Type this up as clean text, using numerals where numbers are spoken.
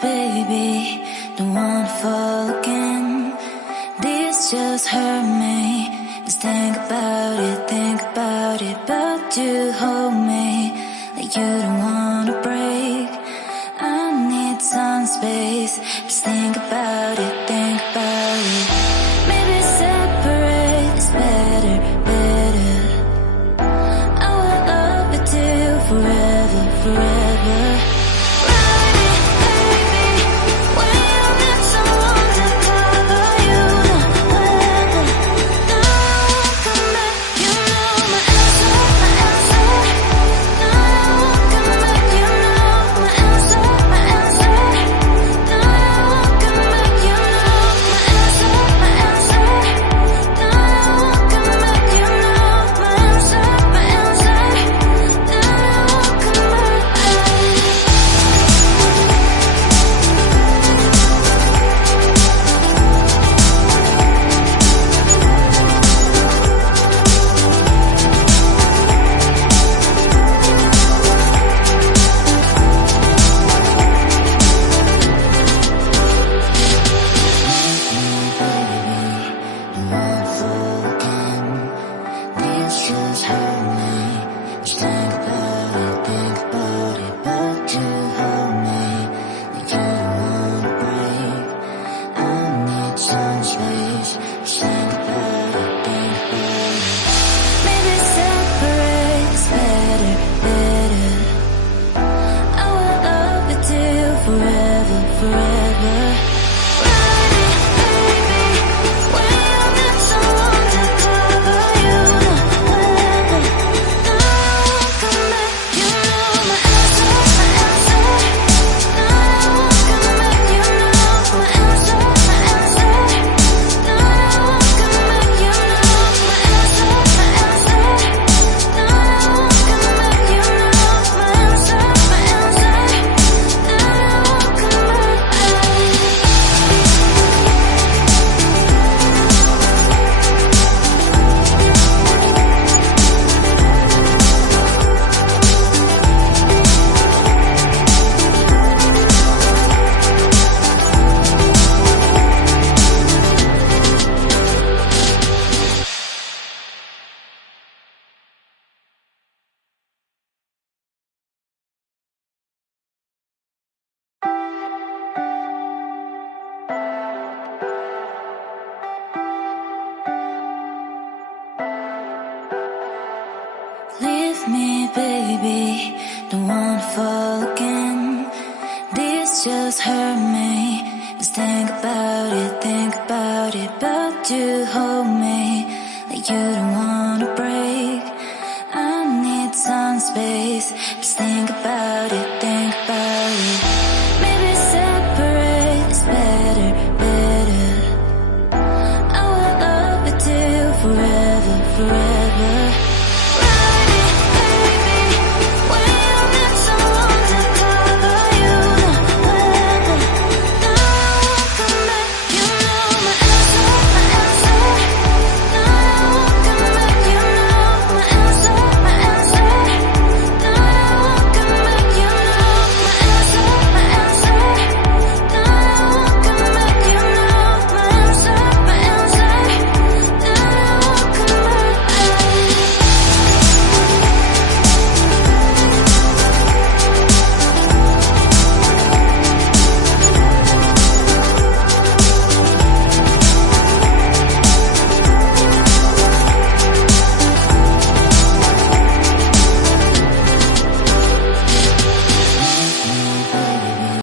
baby, don't wanna fall again. This just hurt me. Just think about it, but you hold me like you don't wanna break. I need some space. Just think about it, maybe separate is better, better. I will love you till forever, forever. Leave me, baby, don't wanna fall again. This just hurt me. Just think about it, but you hold me like you don't wanna break. I need some space. Just think about it, maybe separate is better, better. I will love you till forever, forever.